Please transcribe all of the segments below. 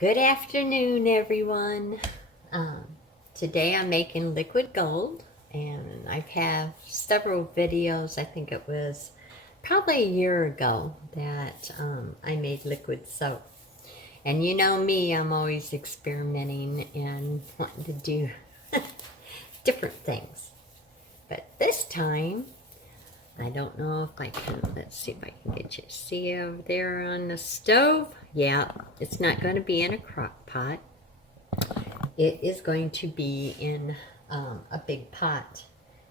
Good afternoon, everyone. Um, Today I'm making liquid gold, and I've had several videos. I think it was probably a year ago that I made liquid soap. And you know me, I'm always experimenting and wanting to do different things. But this time, I don't know if I can, let's see if I can get you to see over there on the stove. Yeah, it's not going to be in a crock pot. It is going to be in a big pot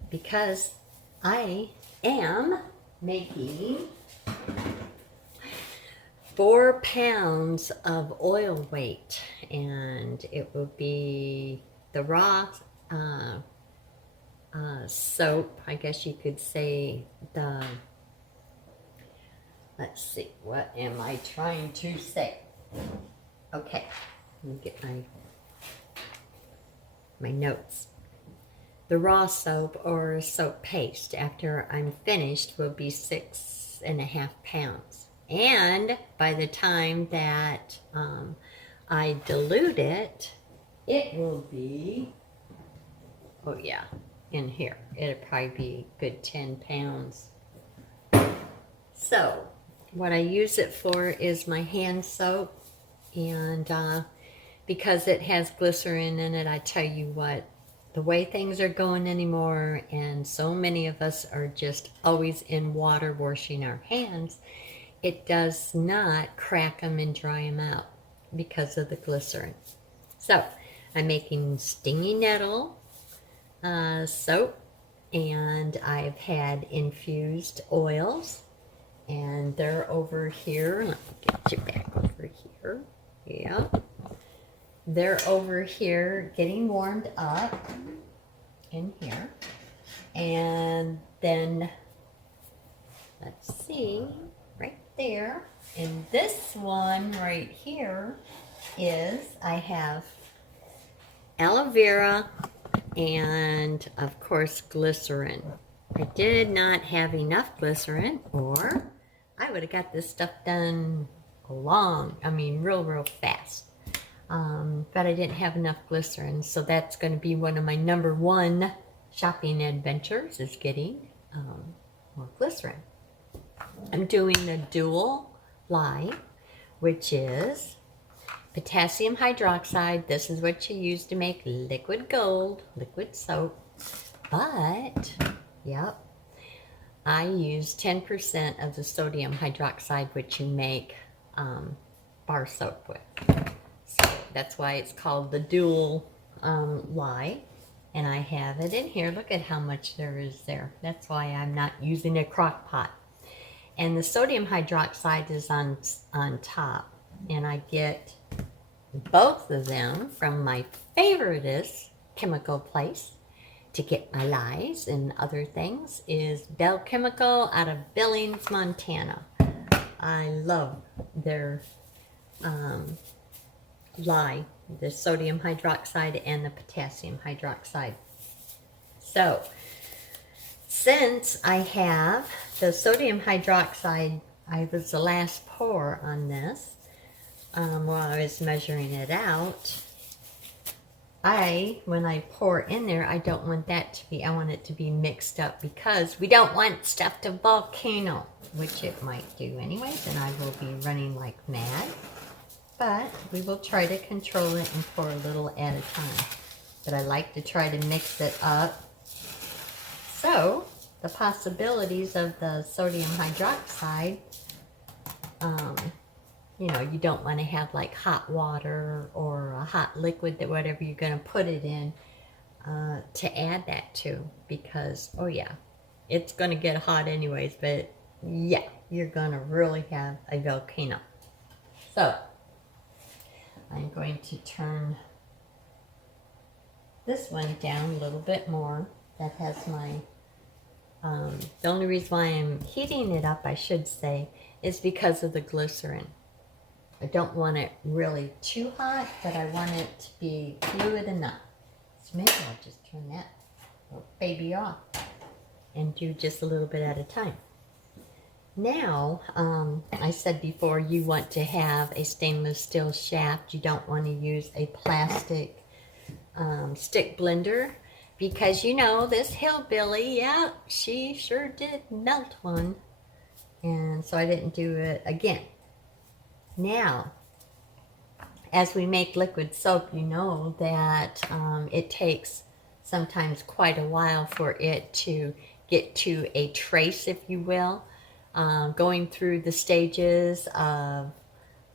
because I am making 4 pounds of oil weight, and it will be the raw soap, I guess you could say. Let's see, what am I trying to say? Okay, let me get my notes. The raw soap or soap paste after I'm finished will be 6.5 pounds. And by the time that I dilute it, it will be, oh yeah, in here. It'll probably be a good 10 pounds. So what I use it for is my hand soap, and because it has glycerin in it, I tell you what, the way things are going anymore, and so many of us are just always in water washing our hands, it does not crack them and dry them out because of the glycerin. So I'm making Stinging Nettle soap, and I've had infused oils, and they're over here. Let me get you back over here. Yeah. They're over here getting warmed up in here. And then, let's see, right there. And this one right here is, I have aloe vera and, of course, glycerin. I did not have enough glycerin, or I would have got this stuff done real fast. But I didn't have enough glycerin, so that's going to be one of my number one shopping adventures, is getting more glycerin. I'm doing the dual lye, which is potassium hydroxide. This is what you use to make liquid gold, liquid soap. But, yep, I use 10% of the sodium hydroxide, which you make bar soap with. So that's why it's called the dual lye. And I have it in here. Look at how much there is there. That's why I'm not using a crock pot. And the sodium hydroxide is on top. And I get both of them from my favoriteest chemical place to get my lyes and other things is Bell Chemical out of Billings, Montana. I love their lye, the sodium hydroxide and the potassium hydroxide. So, since I have the sodium hydroxide, I was the last pour on this while I was measuring it out. When I pour in there, I don't want that to be, I want it to be mixed up, because we don't want stuff to volcano, which it might do anyways, and I will be running like mad. But we will try to control it and pour a little at a time. But I like to try to mix it up. So, the possibilities of the sodium hydroxide, you don't want to have like hot water or a hot liquid, that whatever you're going to put it in, to add that to, because, oh yeah, it's going to get hot anyways, but yeah, you're going to really have a volcano. So, I'm going to turn this one down a little bit more. That has my, the only reason why I'm heating it up, I should say, is because of the glycerin. I don't want it really too hot, but I want it to be fluid enough. So maybe I'll just turn that baby off and do just a little bit at a time. Now, I said before, you want to have a stainless steel shaft. You don't want to use a plastic stick blender because you know this hillbilly, yeah, she sure did melt one. And so I didn't do it again. Now, as we make liquid soap, you know that it takes sometimes quite a while for it to get to a trace, if you will, going through the stages of,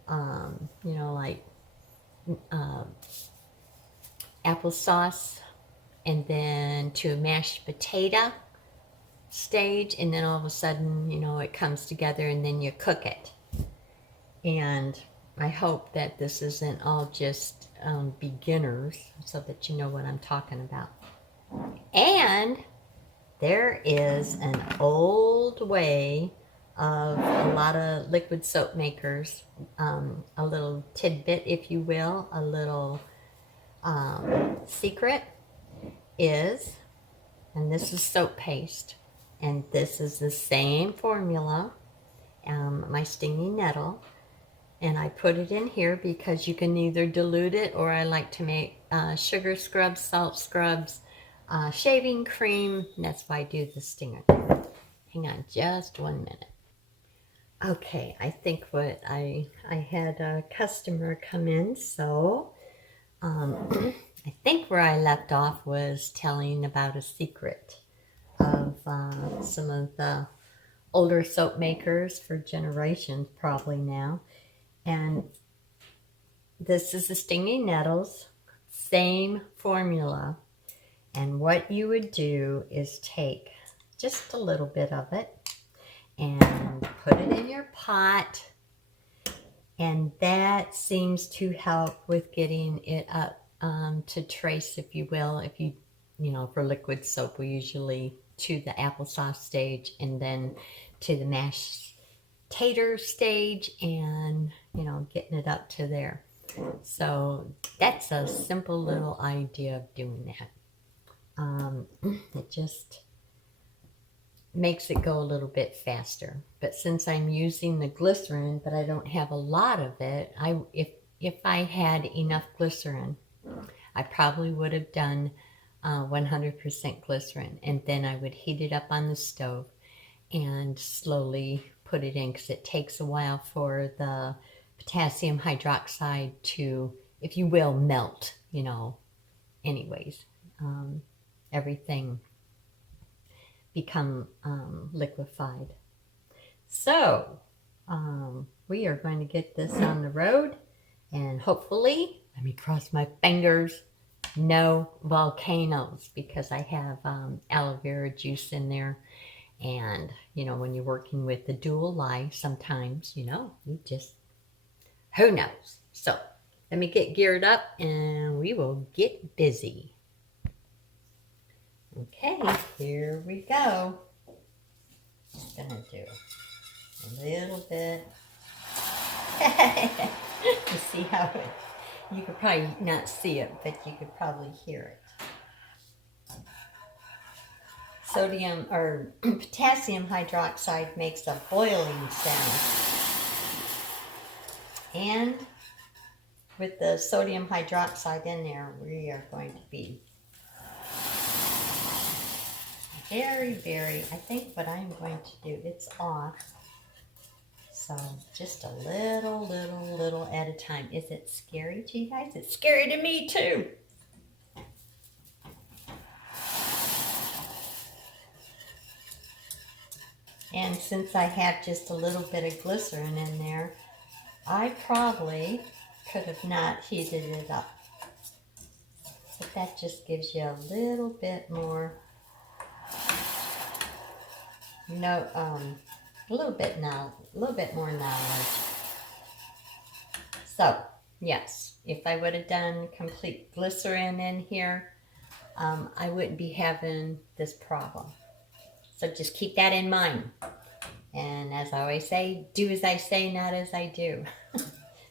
you know, like applesauce, and then to mashed potato stage, and then all of a sudden, you know, it comes together and then you cook it. And I hope that this isn't all just beginners, so that you know what I'm talking about. And there is an old way of a lot of liquid soap makers, a little tidbit, if you will, a little secret is, and this is soap paste, and this is the same formula, my Stinging Nettle, and I put it in here because you can either dilute it, or I like to make sugar scrubs, salt scrubs, shaving cream, and that's why I do the stinger. Hang on just 1 minute. Okay, I think I had a customer come in, so I think where I left off was telling about a secret of some of the older soap makers for generations probably now. And this is the Stinging Nettles, same formula. And what you would do is take just a little bit of it and put it in your pot. And that seems to help with getting it up to trace, if you will. If you know, for liquid soap, we usually to the applesauce stage and then to the mashed tater stage, and you know, getting it up to there. So that's a simple little idea of doing that. It just makes it go a little bit faster. But since I'm using the glycerin, but I don't have a lot of it, if I had enough glycerin, I probably would have done 100% glycerin, and then I would heat it up on the stove and slowly put it in, because it takes a while for the potassium hydroxide to, if you will, melt, you know, anyways. Everything become liquefied. So we are going to get this on the road, and hopefully, let me cross my fingers, no volcanoes, because I have aloe vera juice in there. And you know, when you're working with the dual lye, sometimes, you know, you just, who knows. So let me get geared up and we will get busy. Okay, here we go. Just gonna do a little bit. To see how it, you could probably not see it, but you could probably hear it. Sodium or potassium hydroxide makes a boiling sound. And with the sodium hydroxide in there, we are going to be very, very, I think what I'm going to do, it's off. So just a little at a time. Is it scary to you guys? It's scary to me too. And since I have just a little bit of glycerin in there, I probably could have not heated it up. But that just gives you a little bit more, a little bit more knowledge. So, yes, if I would have done complete glycerin in here, I wouldn't be having this problem. So just keep that in mind. And as I always say, do as I say, not as I do.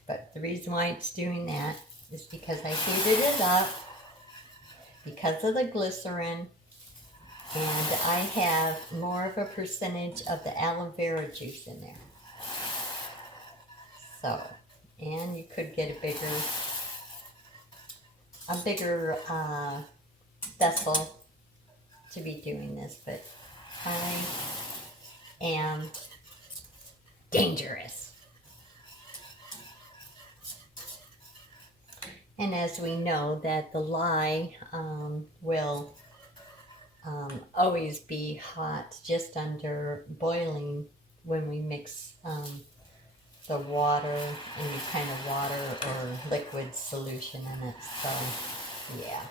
But the reason why it's doing that is because I heated it up because of the glycerin. And I have more of a percentage of the aloe vera juice in there. So, and you could get a bigger vessel to be doing this, but I am dangerous. And as we know that the lye will always be hot, just under boiling when we mix the water, any kind of water or liquid solution in it. So, yeah.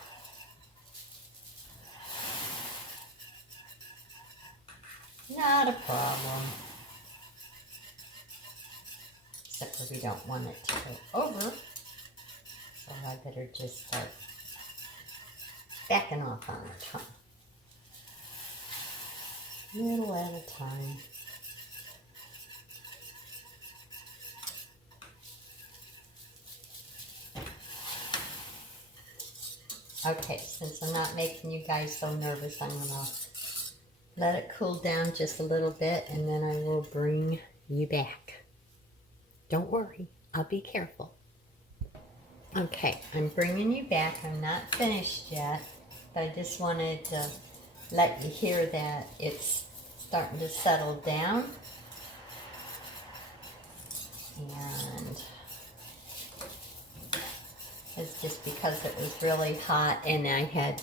Not a problem. Except for we don't want it to go over. So I better just start backing off on the tongue. Little at a time. Okay, since I'm not making you guys so nervous, I'm gonna let it cool down just a little bit and then I will bring you back. Don't worry, I'll be careful. Okay, I'm bringing you back. I'm not finished yet, but I just wanted to let you hear that it's starting to settle down. And it's just because it was really hot and I had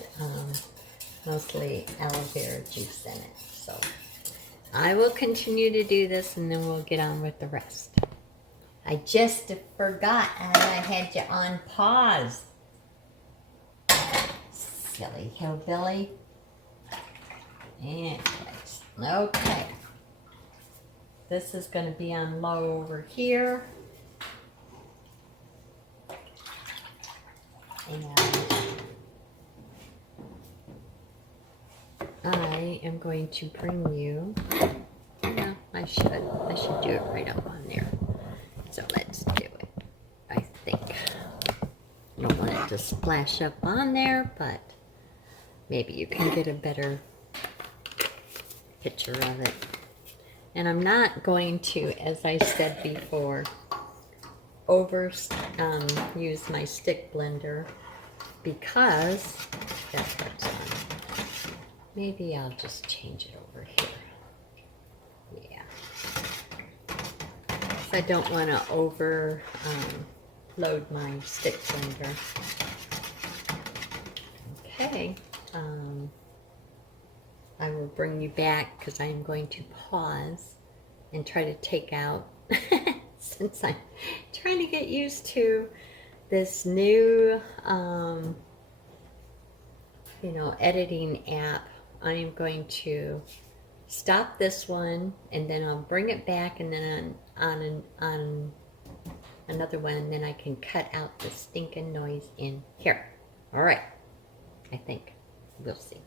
mostly aloe vera juice in it. So I will continue to do this and then we'll get on with the rest. I just forgot I had you on pause. Silly hillbilly. Anyways, okay. This is going to be on low over here. And I am going to bring you, yeah, I should do it right up on there. So let's do it. I think I don't want it to splash up on there, but maybe you can get a better picture of it. And I'm not going to, as I said before, use my stick blender because that's what's on. Maybe I'll just change it over here. Yeah. I don't want to over load my stick blender. Okay. I will bring you back because I am going to pause and try to take out since I'm trying to get used to this new editing app. I am going to stop this one and then I'll bring it back and then on another one and then I can cut out the stinking noise in here. All right, I think we'll see.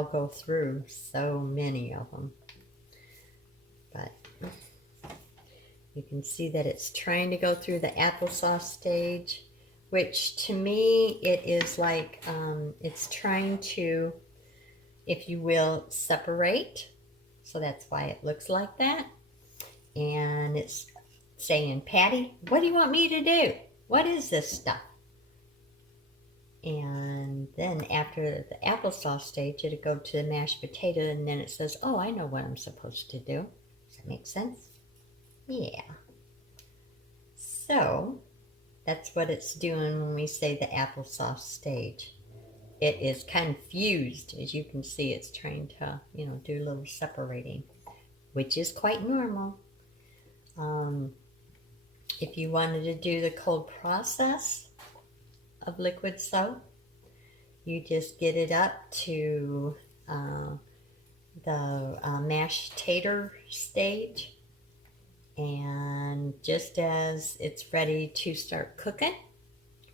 all go through, so many of them. But you can see that it's trying to go through the applesauce stage, which to me, it is like, it's trying to, if you will, separate. So that's why it looks like that. And it's saying, Patty, what do you want me to do? What is this stuff? And then after the applesauce stage, it'll go to the mashed potato, and then it says, oh, I know what I'm supposed to do. Does that make sense? Yeah. So that's what it's doing when we say the applesauce stage. It is confused. As you can see, it's trying to, do a little separating, which is quite normal. If you wanted to do the cold process of liquid soap, you just get it up to the mashed tater stage, and just as it's ready to start cooking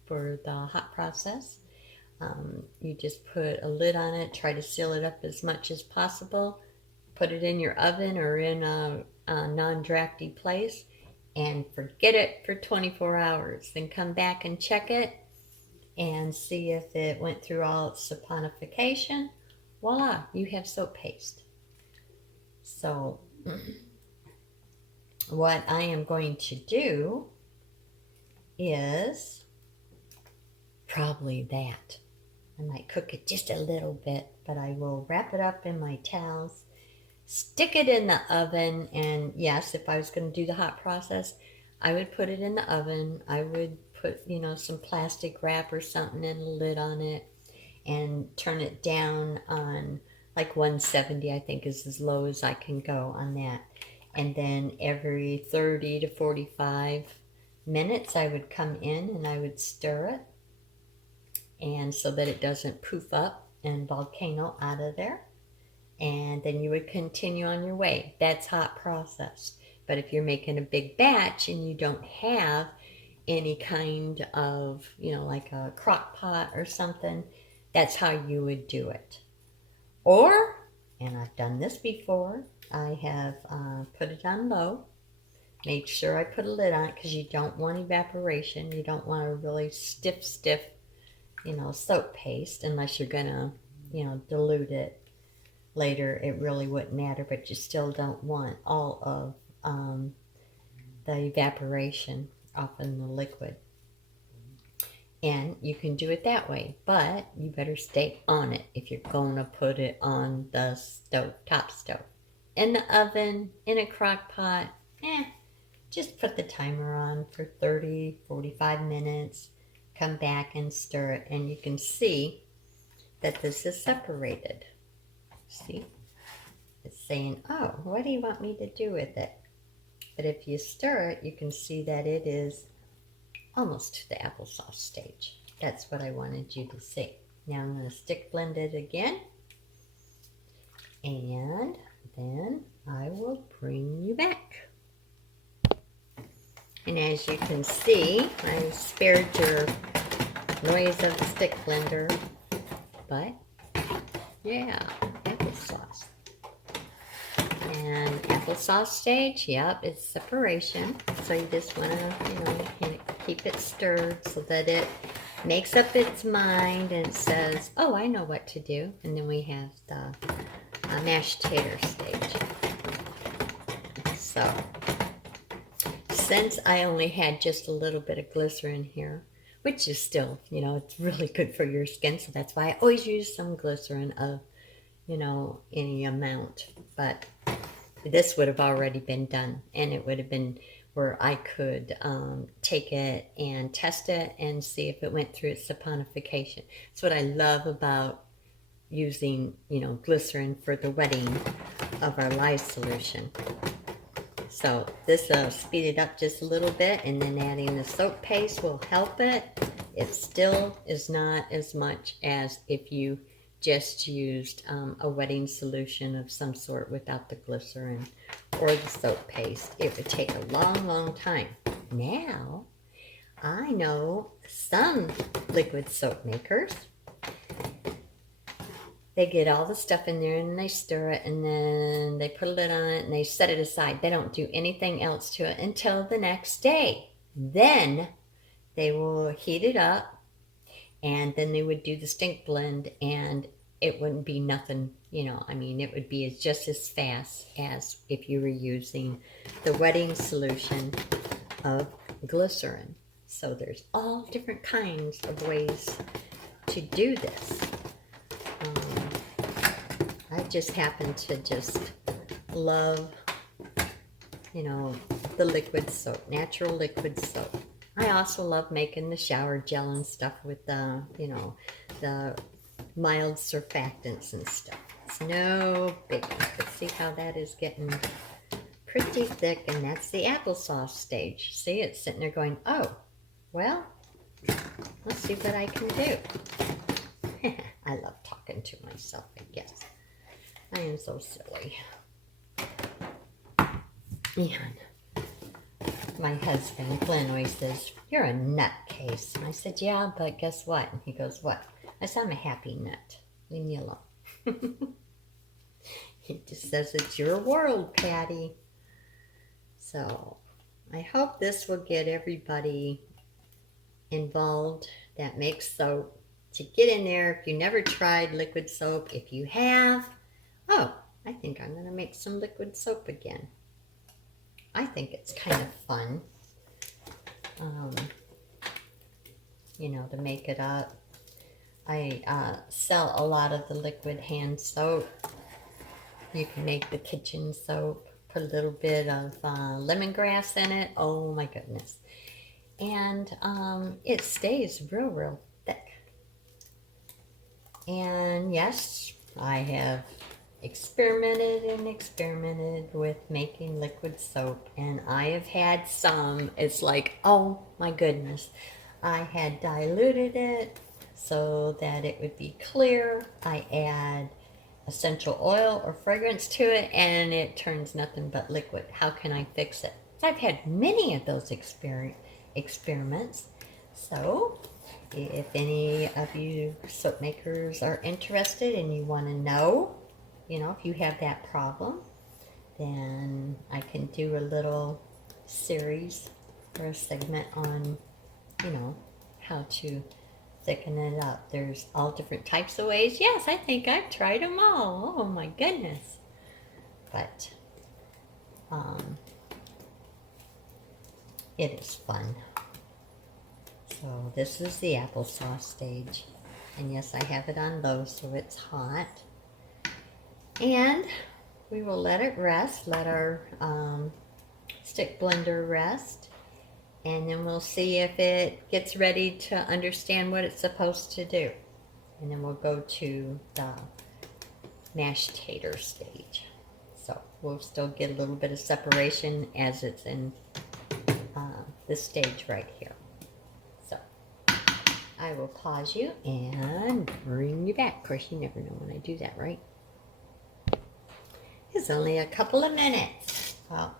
for the hot process, you just put a lid on it, try to seal it up as much as possible, put it in your oven or in a non-drafty place, and forget it for 24 hours. Then come back and check it and see if it went through all its saponification. Voila, you have soap paste. So what I am going to do is probably that. I might cook it just a little bit, but I will wrap it up in my towels, stick it in the oven, and yes, if I was going to do the hot process, I would put it in the oven. I would put, some plastic wrap or something and a lid on it, and turn it down on like 170, I think is as low as I can go on that. And then every 30 to 45 minutes, I would come in and I would stir it, and so that it doesn't poof up and volcano out of there. And then you would continue on your way. That's hot processed. But if you're making a big batch and you don't have any kind of, like a crock pot or something, that's how you would do it. Or, and I've done this before, I have put it on low, made sure I put a lid on it, because you don't want evaporation. You don't want a really stiff, soap paste, unless you're gonna, dilute it later. It really wouldn't matter, but you still don't want all of the evaporation off in the liquid. And you can do it that way, but you better stay on it if you're going to put it on the stove, top stove. In the oven, in a crock pot, just put the timer on for 30, 45 minutes. Come back and stir it, and you can see that this is separated. See? It's saying, oh, what do you want me to do with it? But if you stir it, you can see that it is almost to the applesauce stage. That's what I wanted you to see. Now I'm going to stick blend it again, and then I will bring you back. And as you can see, I spared your noise of the stick blender, but yeah, applesauce. And applesauce stage, yep, it's separation. So you just want to, keep it stirred so that it makes up its mind and says, oh, I know what to do. And then we have the mashed tater stage. So since I only had just a little bit of glycerin here, which is still, it's really good for your skin. So that's why I always use some glycerin of, any amount. But this would have already been done, and it would have been where I could take it and test it and see if it went through its saponification. That's what I love about using, glycerin for the wetting of our lye solution. So this will speed it up just a little bit, and then adding the soap paste will help it. It still is not as much as if you just used a wetting solution of some sort without the glycerin or the soap paste. It would take a long, long time. Now, I know some liquid soap makers they get all the stuff in there and they stir it and then they put a lid on it and they set it aside. They don't do anything else to it until the next day. Then they will heat it up and then they would do the stink blend, and it wouldn't be nothing, you know, I mean, it would be just as fast as if you were using the wetting solution of glycerin. So there's all different kinds of ways to do this. I just happen to just love, you know, the liquid soap, natural liquid soap. I also love making the shower gel and stuff with the, you know, the mild surfactants and stuff. It's no biggie. But see how that is getting pretty thick, and that's the applesauce stage. See, it's sitting there going, oh, well, let's see what I can do. I love talking to myself, I guess. I am so silly. And my husband, Glenn, always says, you're a nutcase. And I said, yeah, but guess what? And he goes, what? I said, I'm a happy nut. Leave me alone. He just says, it's your world, Patty. So I hope this will get everybody involved that makes soap to get in there. If you never tried liquid soap, if you have, oh, I think I'm going to make some liquid soap again. I think it's kind of fun, you know, to make it up. I sell a lot of the liquid hand soap. You can make the kitchen soap, put a little bit of lemongrass in it. Oh my goodness. And it stays real thick. And yes, I have experimented and experimented with making liquid soap, and I have had some, it's like, oh my goodness, I had diluted it so that it would be clear. I add essential oil or fragrance to it and it turns nothing but liquid. How can I fix it? So I've had many of those experiments. So if any of you soap makers are interested and you want to know, you know, if you have that problem, then I can do a little series or a segment on, you know, how to thicken it up. There's all different types of ways. Yes, I think I've tried them all. Oh my goodness. But it is fun. So this is the applesauce stage. And yes, I have it on low so it's hot. And we will let it rest, let our stick blender rest, and then we'll see if it gets ready to understand what it's supposed to do. And then we'll go to the mashed tater stage. So we'll still get a little bit of separation as it's in this stage right here. So I will pause you and bring you back. Of course, you never know when I do that, right? It's only a couple of minutes. Well,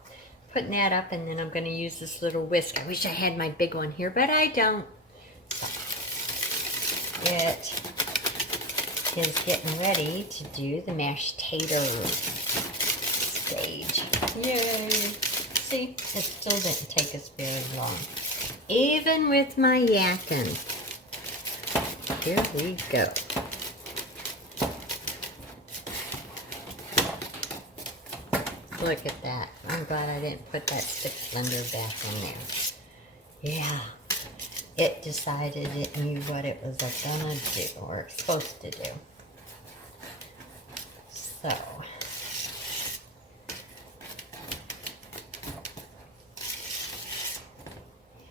putting that up, and then I'm going to use this little whisk. I wish I had my big one here, but I don't. So it is getting ready to do the mashed tater stage. Yay! See, it still didn't take us very long. Even with my yakking. Here we go. Look at that. I'm glad I didn't put that stick blender back in there. Yeah, it decided it knew what it was gonna do, or it's supposed to do. So,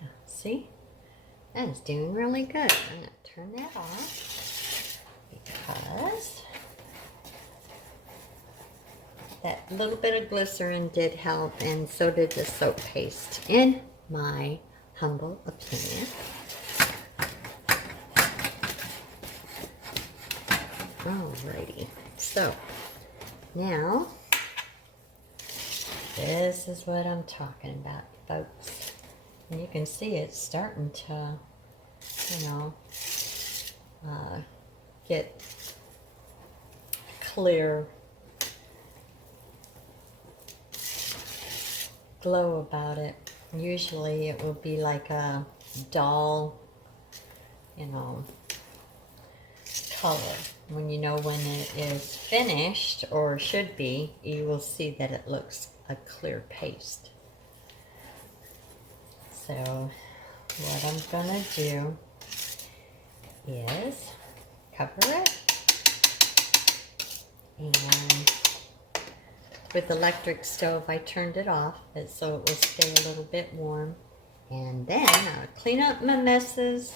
yeah, see? That is doing really good. I'm gonna turn that off because that little bit of glycerin did help, and so did the soap paste, in my humble opinion. Alrighty, so now this is what I'm talking about, folks. And you can see it's starting to, you know, get clear glow about it. Usually it will be like a dull, you know, color. When it is finished, or should be, you will see that it looks a clear paste. So what I'm gonna do is cover it, and with electric stove I turned it off so it will stay a little bit warm, and then I'll clean up my messes,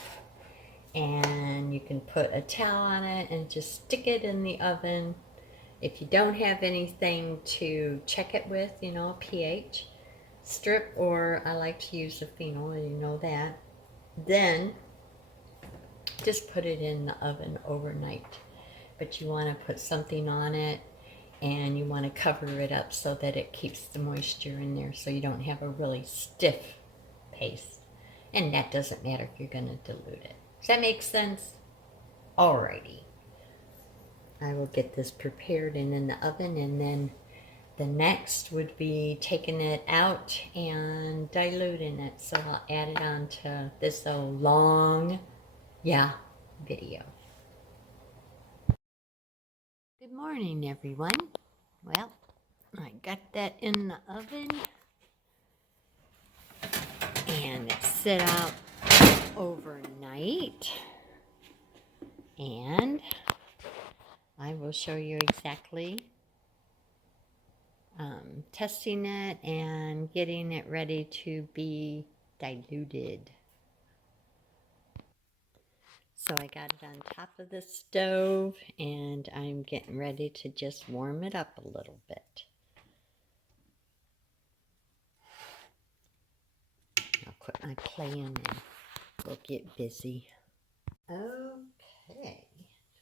and you can put a towel on it and just stick it in the oven. If you don't have anything to check it with, a pH strip, or I like to use the phenol, you know that, then just put it in the oven overnight. But you want to put something on it, and you want to cover it up so that it keeps the moisture in there, so you don't have a really stiff paste. And that doesn't matter if you're going to dilute it. Does that make sense? Alrighty. I will get this prepared and in the oven, and then the next would be taking it out and diluting it. So I'll add it on to this long, video. Good morning, everyone. Well, I got that in the oven, and it set out overnight, and I will show you exactly testing it and getting it ready to be diluted. So I got it on top of the stove, and I'm getting ready to just warm it up a little bit. I'll put my play in and we'll get busy. Okay,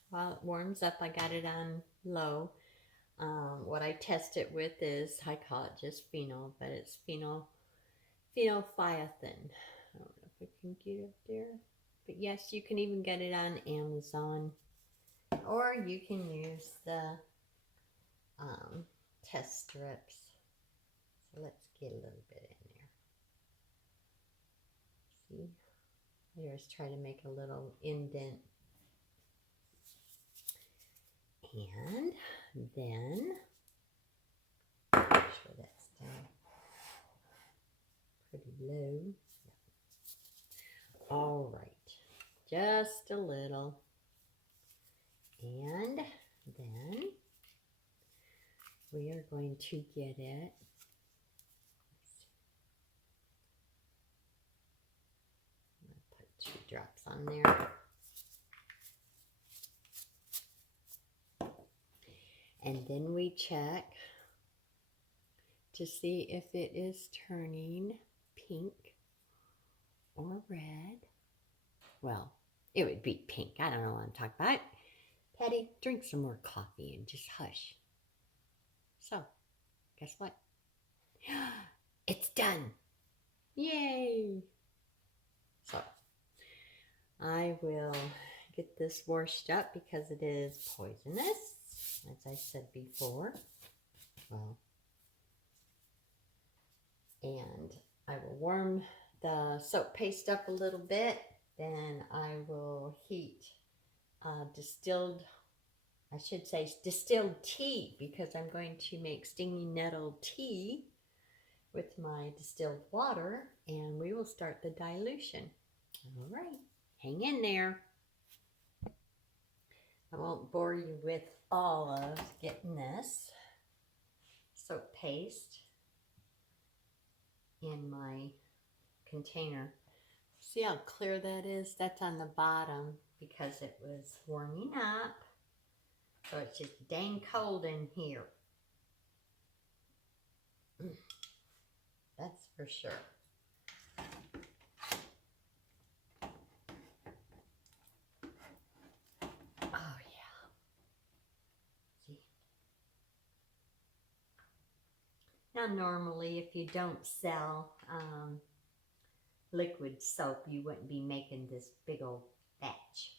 while it warms up, I got it on low. What I test it with is, I call it just phenol, but it's phenolphythin. I don't know if I can get it there, but yes, you can even get it on Amazon, or you can use the test strips. So let's get a little bit in there. See, I just try to make a little indent. And then, make sure that's down pretty low. All right, just a little. And then we are going to get it. I'm going to put 2 drops on there. And then we check to see if it is turning pink or red. Well, it would be pink. I don't know what I'm talking about. Patty, drink some more coffee and just hush. So, guess what? It's done. Yay! So, I will get this washed up because it is poisonous, as I said before. Well, and I will warm the soap paste up a little bit. Then I will heat distilled tea, because I'm going to make stinging nettle tea with my distilled water, and we will start the dilution. All right, hang in there. I won't bore you with all of getting this soap paste in my container. See how clear that is? That's on the bottom because it was warming up. So it's just dang cold in here. That's for sure. Oh yeah. See? Now normally if you don't sell liquid soap, you wouldn't be making this big old batch.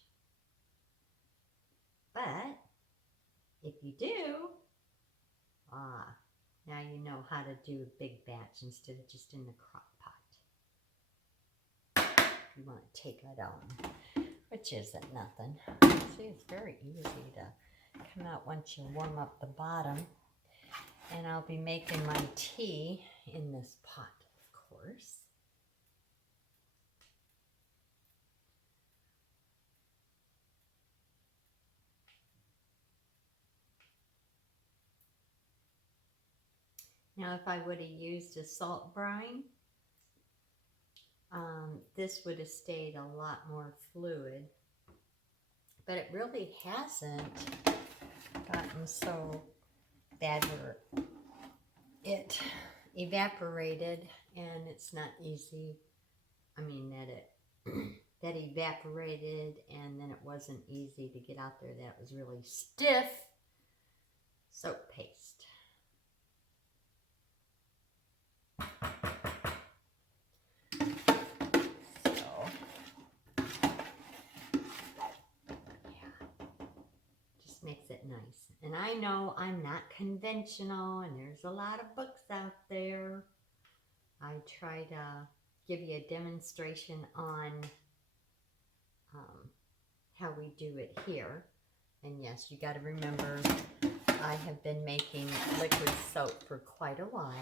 But if you do, now you know how to do a big batch instead of just in the crock pot. You want to take it on, which isn't nothing. See, it's very easy to come out once you warm up the bottom. And I'll be making my tea in this pot, of course. Now, if I would have used a salt brine, this would have stayed a lot more fluid. But it really hasn't gotten so bad where it evaporated, and it's not easy. I mean, that evaporated, and then it wasn't easy to get out there. That was really stiff soap paste. Makes it nice. And I know I'm not conventional, and there's a lot of books out there. I try to give you a demonstration on how we do it here. And yes, you got to remember, I have been making liquid soap for quite a while,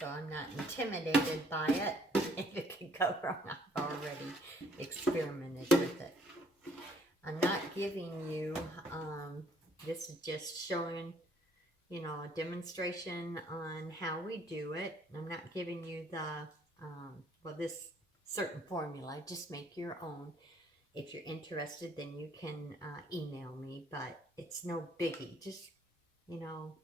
so I'm not intimidated by it. If it could go wrong, I've already experimented with it. I'm not giving you, this is just showing, you know, a demonstration on how we do it. I'm not giving you the, well, this certain formula. Just make your own. If you're interested, then you can email me, but it's no biggie. Just, you know,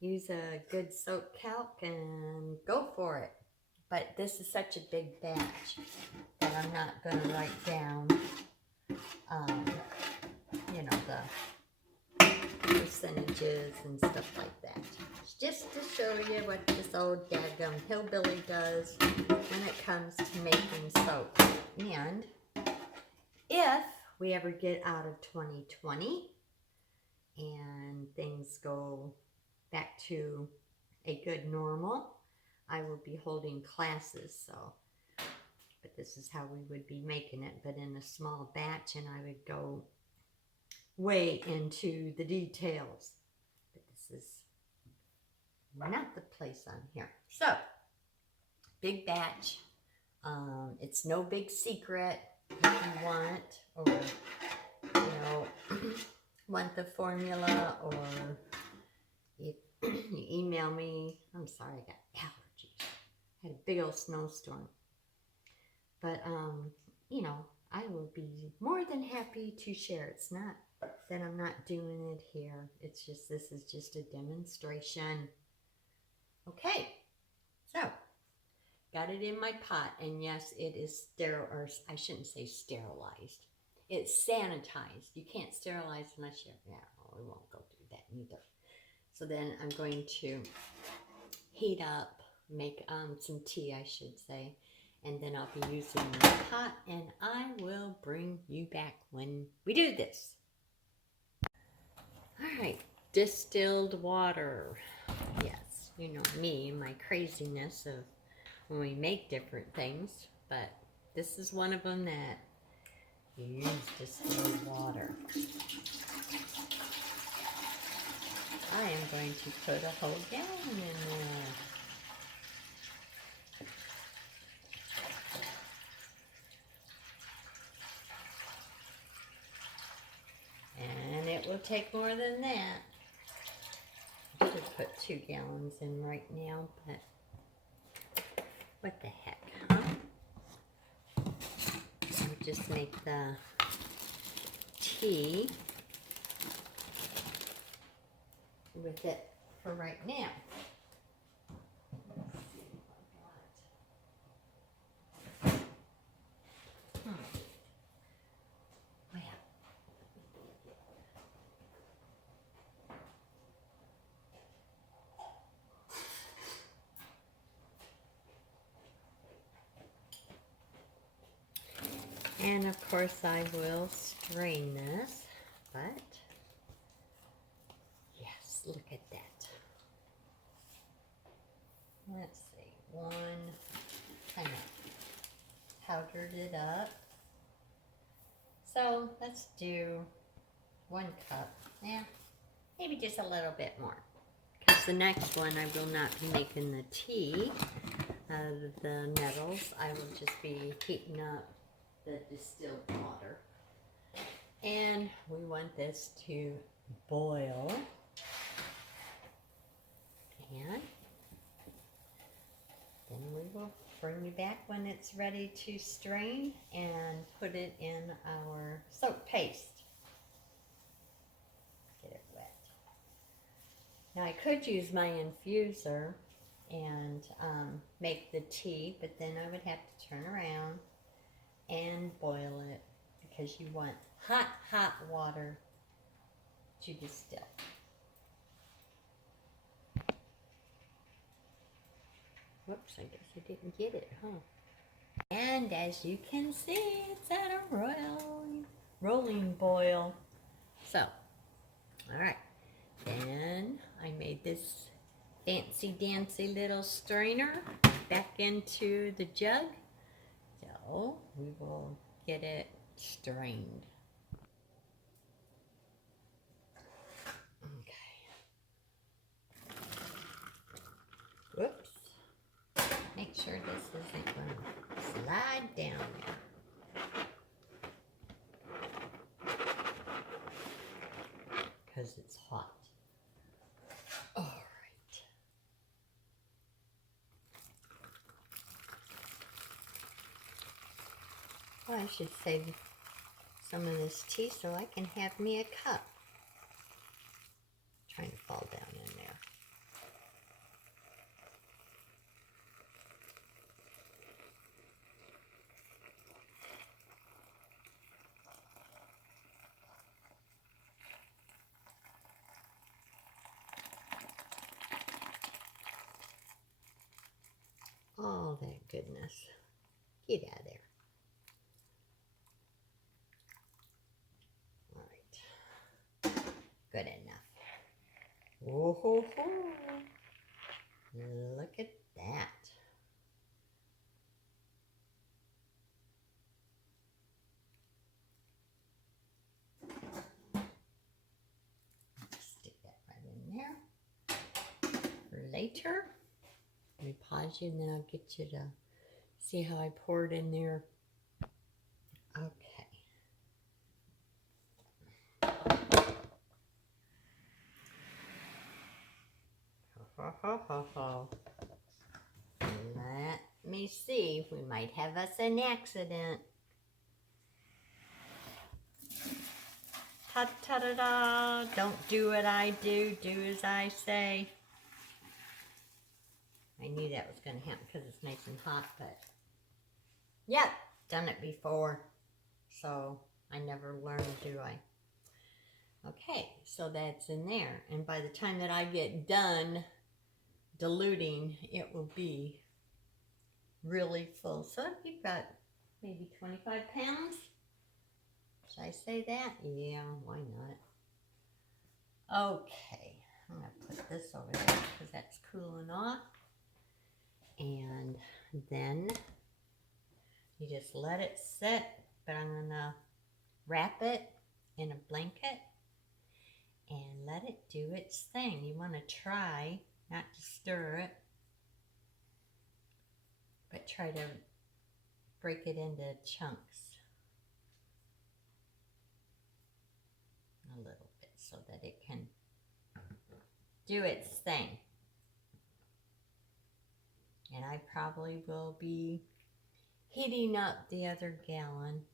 use a good soap calc and go for it. But this is such a big batch that I'm not going to write down you know, the percentages and stuff like that. Just to show you what this old daggum hillbilly does when it comes to making soap. And if we ever get out of 2020 and things go back to a good normal, I will be holding classes, so. But this is how we would be making it, but in a small batch, and I would go way into the details. But this is not the place on here. So, big batch. It's no big secret if you want, or, you know, want the formula, or if you email me. I'm sorry, I got allergies. I had a big old snowstorm. But, you know, I will be more than happy to share. It's not that I'm not doing it here. It's just, this is just a demonstration. Okay, so, got it in my pot. And yes, it is sterile, or I shouldn't say sterilized. It's sanitized. You can't sterilize unless you, yeah, well, we won't go through that either. So then I'm going to heat up, make some tea, I should say. And then I'll be using the pot, and I will bring you back when we do this. All right, distilled water. Yes, you know me and my craziness of when we make different things, but this is one of them that you use distilled water. I am going to put a whole gallon in there. And it will take more than that. I should put 2 gallons in right now, but what the heck, huh? I'll just make the tea with it for right now. And of course I will strain this, but look at that. Let's see, one, kind of powdered it up. So let's do 1 cup. Yeah, maybe just a little bit more. Because the next one I will not be making the tea of the nettles. I will just be heating up the distilled water. And we want this to boil. And then we will bring you back when it's ready to strain and put it in our soap paste. Get it wet. Now I could use my infuser and make the tea, but then I would have to turn around and boil it because you want hot water to distill. Whoops, I guess I didn't get it, huh? And as you can see, it's at a rolling boil. So, all right. Then I made this fancy dancy little strainer back into the jug. So we will get it strained. Okay. Whoops. Make sure this isn't going to slide down there. Because it's hot. All right. Well, I should save some of this tea so I can have me a cup. Trying to fall down in there. Oh, that goodness. Get out of there. All right. Good enough. Whoa, ho, ho. Look at that. Stick that right in there. For later. Let me pause you and then I'll get you to see how I pour it in there. Okay. Let me see. We might have us an accident. Ta-ta-da-da. Don't do what I do. Do as I say. I knew that was going to happen because it's nice and hot, but yep, done it before. So I never learn, do I? Okay, so that's in there. And by the time that I get done diluting, it will be really full. So if you've got maybe 25 pounds, should I say that? Yeah, why not? Okay, I'm going to put this over there because that's cooling off. And then you just let it sit, but I'm going to wrap it in a blanket and let it do its thing. You want to try not to stir it, but try to break it into chunks a little bit so that it can do its thing. And I probably will be heating up the other gallon.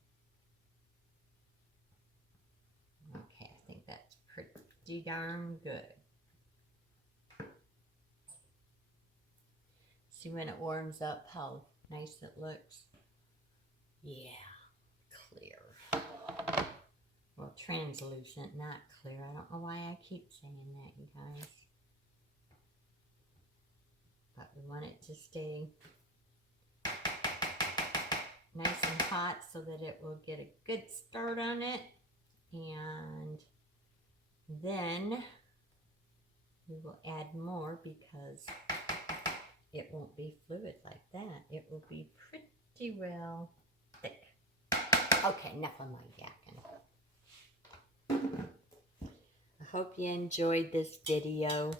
Okay, I think that's pretty darn good. See when it warms up how nice it looks? Yeah, clear. Well, translucent, not clear. I don't know why I keep saying that, you guys. But we want it to stay nice and hot so that it will get a good start on it. And then we will add more because it won't be fluid like that. It will be pretty well thick. Okay, enough of my yakking. I hope you enjoyed this video.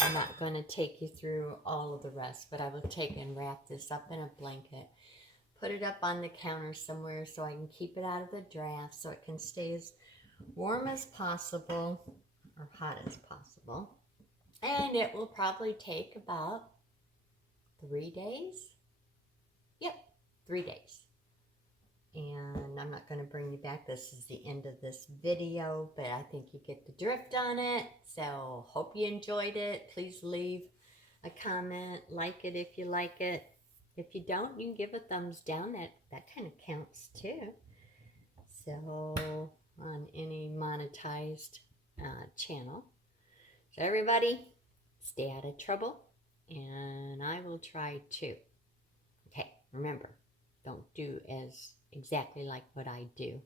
I'm not going to take you through all of the rest, but I will take and wrap this up in a blanket. Put it up on the counter somewhere so I can keep it out of the draft so it can stay as warm as possible or hot as possible. And it will probably take about 3 days. Yep, 3 days. And I'm not going to bring you back. This is the end of this video, but I think you get the drift on it. So hope you enjoyed it. Please leave a comment, like it if you like it. If you don't, you can give a thumbs down. That kind of counts too. So on any monetized channel. So everybody, stay out of trouble, and I will try too. Okay, remember, don't do as exactly like what I do.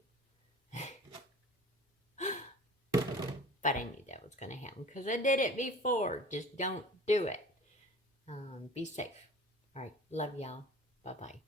But I knew that was going to happen because I did it before. Just don't do it. Be safe. All right, love y'all. Bye-bye.